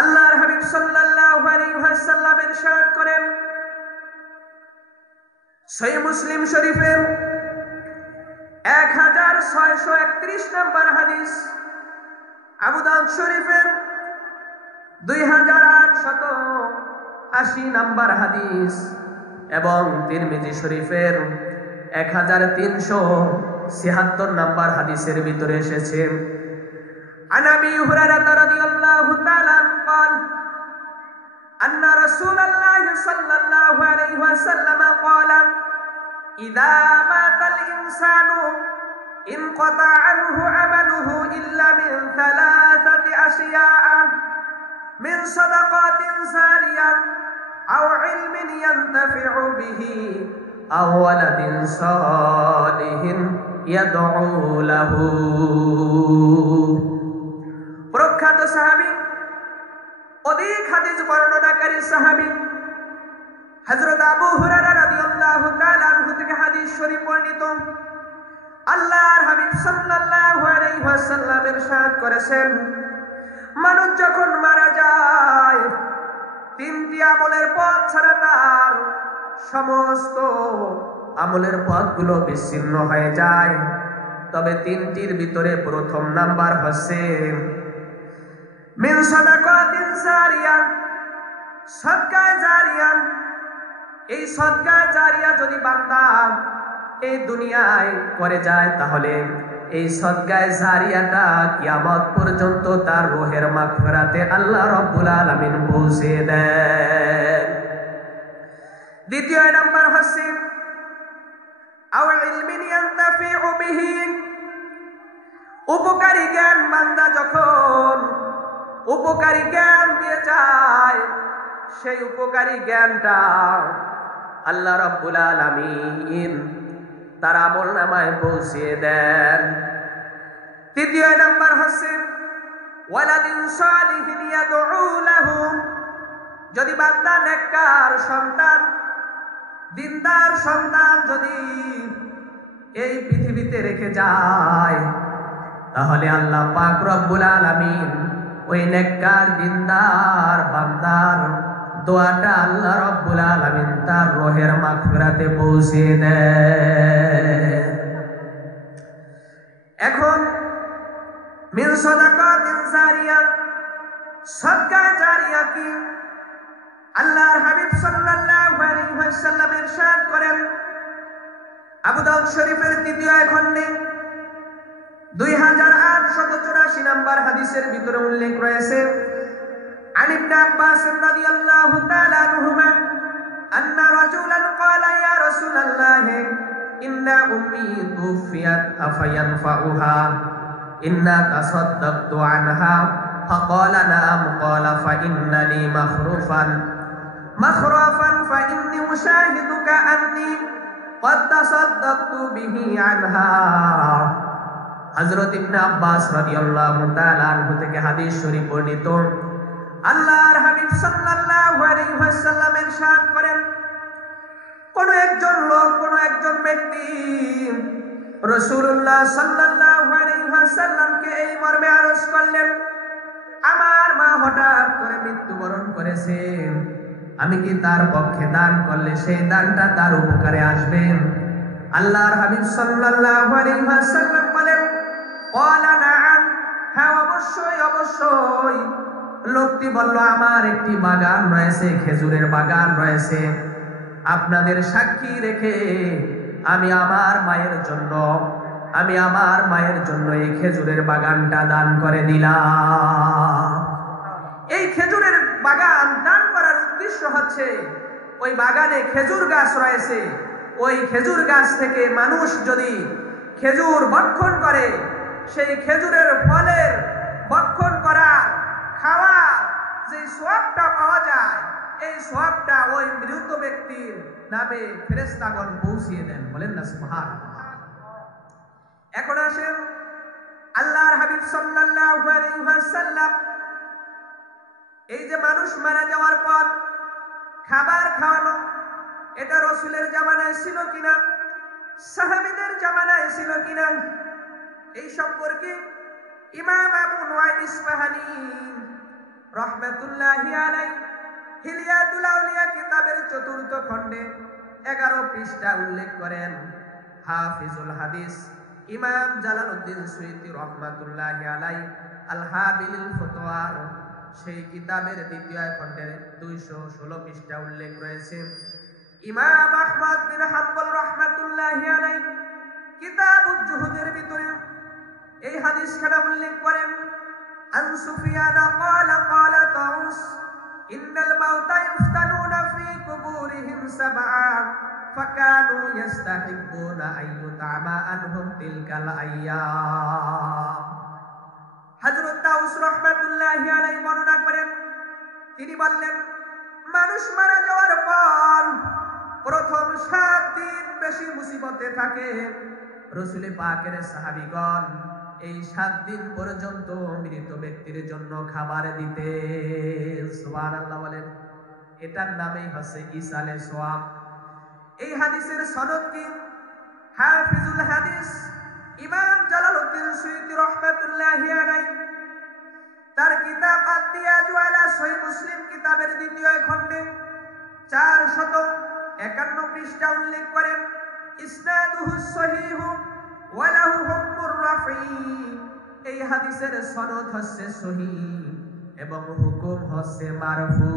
আল্লাহর হাবিব সাল্লাল্লাহু আলাইহি ওয়াসাল্লাম ইরশাদ করেন সহিহ মুসলিম শরীফের 1631 নম্বর হাদিস, আবু দাউদ শরীফের 2880 নম্বর হাদিস এবং তিরমিজি শরীফের 1376 নম্বর হাদিসের ভিতরে এসেছে। عن أبي هريرة رضي الله تعالى عنه قال أن رسول الله صلى الله عليه وسلم قال إذا مات الإنسان انقطع عنه عمله إلا من 3 أشياء من صدقات جارية أو علم ينتفع به أو ولد صالح يدعو له। প্রখ্যাত সাহাবী, অধিক হাদিস বর্ণনাকারী সাহাবী হযরত আবু হুরায়রা রাদিয়াল্লাহু তাআলা আনহু থেকে হাদিস শরীফ বর্ণিত। আল্লাহর হাবিব সাল্লাল্লাহু আলাইহি ওয়াসাল্লাম ইরশাদ করেছেন, মানুষ যখন মারা যায় 3টি আমলের পথ ছাড়া তার সমস্ত আমলের পথগুলো বিচ্ছিন্ন হয়ে যায়। তবে 3টির ভিতরে প্রথম নাম্বার হচ্ছে মিন সাদাকাতিন জারিয়া, সদকা জারিয়া। এই সদকা জারিয়া যদি বান্দা এই দুনিয়ায় করে যায় তাহলে এই সদকা জারিয়াটা কিয়ামত পর্যন্ত তার রূহের মাগফিরাতে আল্লাহ রাব্বুল আলামিন পৌঁছে দেন। দ্বিতীয় নাম্বার হচ্ছে আও ইলমিন ইয়ানতাফিউ বিহি, উপকারী জ্ঞান। বান্দা যখন উপকারী জ্ঞান দিয়ে যায় সেই উপকারী জ্ঞানটা আল্লাহ রাব্বুল আলামিন তার আমলনামায় পৌঁছিয়ে দেন। তৃতীয় নাম্বার হচ্ছে ওয়ালাদিন সালিহিন ইয়াদউ লাহু, যদি বান্দা নেককার সন্তান, দিনদার সন্তান যদি এই পৃথিবীতে রেখে যায় তাহলে আল্লাহ পাক রব্বুল আলামিন ওই নেককার দিনদার বান্দার দোয়াটা আল্লাহ রাব্বুল আলামিন তার রূহের মাগফিরাতে পৌঁছে দেন। এখন মিন সাদাকাতিন জারিয়া, সদকা জারিয়া কি? আল্লাহর হাবিব সাল্লাল্লাহু আলাইহি ওয়াসাল্লাম ইরশাদ করেন, আবু দাউদ শরীফের 3য় খণ্ডে 2884 নম্বর হাদিসের ভিতরে উল্লেখ রয়েছে, عن ابن عباس رضي الله تعالى عنهما أن رجلا قال يا رسول الله إن أمي توفيت أفينفعها إن تصدقت عنها فقال نعم قال فإن لي مخرفا فإني أشاهدك أني قد تصدقت به عنها। হযরত ইবনে আব্বাস রাদিয়াল্লাহু তাআলা আনহু থেকে হাদিস শরীফ বর্ণিত। আল্লাহর হাবিব সাল্লাল্লাহু আলাইহি ওয়াসাল্লাম ইরশাদ করেন, কোন একজন লোক, কোন একজন ব্যক্তি রাসূলুল্লাহ সাল্লাল্লাহু আলাইহি ওয়াসাল্লামকে এই মর্মে আরজ করলেন, আমার মা হঠাৎ করে মৃত্যুবরণ করেছে, আমি কি তার পক্ষে দান করলে সেই দানটা তার উপকারে আসবে? আল্লাহর হাবিব সাল্লাল্লাহু আলাইহি ওয়াসাল্লাম বলেন, ক্বালা নাআম, হ্যাঁ অবশ্যই অবশ্যই। লোকটি বলল, আমার একটি বাগান রয়েছে, খেজুরের বাগান রয়েছে, আপনাদের সাক্ষী রেখে আমি আমার মায়ের জন্য এই খেজুরের বাগানটা দান করে দিলাম। এই খেজুরের বাগান দান করার উদ্দেশ্য হচ্ছে ওই বাগানে খেজুর গাছ রয়েছে, ওই খেজুর গাছ থেকে মানুষ যদি খেজুর ভক্ষণ করে, সেই খেজুরের ফলের ভক্ষণ করা, খাওয়া যে সওয়াবটা পাওয়া যায়, এই সওয়াবটা ওই মৃত ব্যক্তির নামে ফেরেশতাগণ পৌঁছিয়ে দেন। বলেন না সুবহানাল্লাহ। এখন আসেন আল্লাহর হাবিব সাল্লাল্লাহু আলাইহি ওয়াসাল্লাম এই যে মানুষ মারা যাওয়ার পর খাবার খাওয়ানো, এটা রাসূলের জামানায় ছিল কিনা, সাহাবীদের জামানায় ছিল কিনা, এই সম্পর্কে ইমাম আবু নুআইম ইসফাহানি রহমাতুল্লাহি আলাইহি হিলিয়াতুল আউলিয়া কিতাবের ৪র্থ খণ্ডে ১১ পৃষ্ঠা উল্লেখ করেন। হাফিজুল হাদিস ইমাম জালালউদ্দিন সুয়ুতী রহমাতুল্লাহি আলাইহি আল হাবিলিল ফতোয়ার সেই কিতাবের ২য় খণ্ডের ২১৬ পৃষ্ঠা উল্লেখ রয়েছে। ইমাম আহমদ বিন হাম্বল রহমাতুল্লাহি আলাইহি কিতাবুজ জুহুদের ভিতরে এই হাদিসখানা উল্লেখ করেন। আন সুফিয়ান ক্বালা ক্বালা তাউস ইন্নাল মাউতা ইফতানুনা ফি কুবুরিহিম সাবআ ফাকানু ইস্তাহিব্বুনা আইয়ুতামা আনহুম তিলকাল আইয়াম। হযরত তাউস রাহমাতুল্লাহি আলাইহি বর্ণনা করেন, তিনি বললেন, মানুষ মারা যাওয়ার পর প্রথম 7 দিন বেশি মুসিবতে থাকে। রাসূল পাকের সাহাবীগণ এই 7 দিন পর্যন্ত মৃত ব্যক্তির জন্য খাবার দিতে। সুবহানাল্লাহ বলেন। এটার নামই হচ্ছে ইসালে সোয়াব। এই হাদিসের সনদ কি? হাফিজুল হাদিস ইমাম জালালউদ্দিন সুয়ুতী রহমাতুল্লাহি আলাইহি তার কিতাব আত-তিয়াজু আলা সহিহ মুসলিম কিতাবের ২য় খণ্ডে ৪৫১ পৃষ্ঠা উল্লেখ করেন, ইসনাদুহু সহিহ ওয়া লাহু হুকমুর রাফি। এই হাদিসের সনদ হচ্ছে সহিহ এবং হুকুম হচ্ছে মারফু।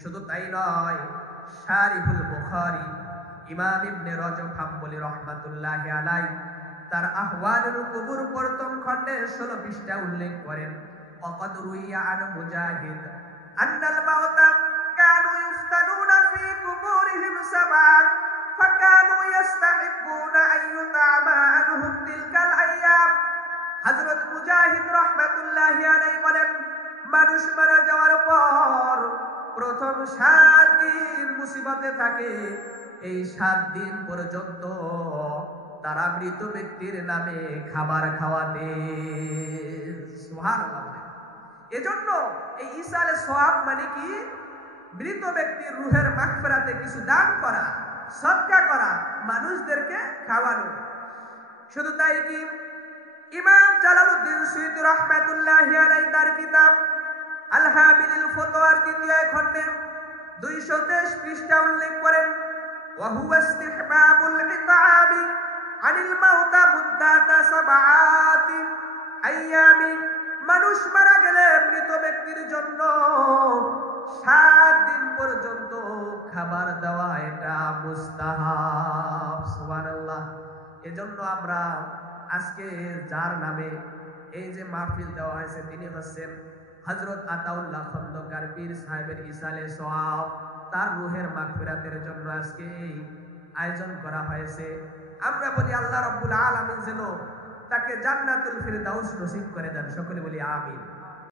শুধু তাই নয়, শারিহুল বুখারী ইমাম ইবনে রজব হাম্বলী রাহমাতুল্লাহি আলাইহি তার আহওয়ালুল কুবুর ১ম খণ্ডের ১৬ পৃষ্ঠা উল্লেখ করেন, ওয়াকাদ রুইয়া আন মুজাহিদ আন্নাল মাউতা কানু ইফতানুনা ফি কুবুরিহিম সাবআ ফাকানু ইস্তাহিব্বুনা আইয়ুতামা আনহুম তিলকাল আইয়াম। হযরত মুজাহিদ রাহমাতুল্লাহি আলাইহি বলেন, মানুষ মারা যাওয়ার পর প্রথম 7 দিন মুসিবতে থাকে। এই 7 দিন পর্যন্ত তারা মৃত ব্যক্তির নামে খাবার খাওয়াতে। সুবহানাল্লাহ। এজন্য এই ইসালে সওয়াব মানে কি? মৃত ব্যক্তির রূহের মাগফিরাতে কিছু দান করা, সদকা করা, মানুষদেরকে খাওয়ানো। শুধু তাই কি, ইমাম জালালউদ্দিন সুয়ুতী রাহমাতুল্লাহি আলাইহি তার কিতাব আল হাবিলিল ফতোয়ার ২য় খণ্ডে ২২৩ পৃষ্ঠা উল্লেখ করেন, ওয়া হুয়া ইস্তিহবাবুল ইতআবি আনিল মাউতা মুদ্দাতা সাবআতি আইয়ামি। মানুষ মারা গেলে মৃত ব্যক্তির জন্য 7 দিন পর্যন্ত খাবার দেওয়া এটা মুস্তাহাব। সুবহানাল্লাহ। এজন্য আমরা আজকে যার নামে এই যে মাহফিল দেওয়া হয়েছে তিনি হচ্ছেন হযরত আতাউল্লাহ খন্দকার পীর সাহেবের ইসালে সওয়াব। তার রূহের মাগফিরাতের জন্য আজকে এই আয়োজন করা হয়েছে। আমরা বলি আল্লাহ রাব্বুল আলামিন যেন তাকে জান্নাতুল ফিরদাউস নসিব করে দেন। সকলে বলি আমিন।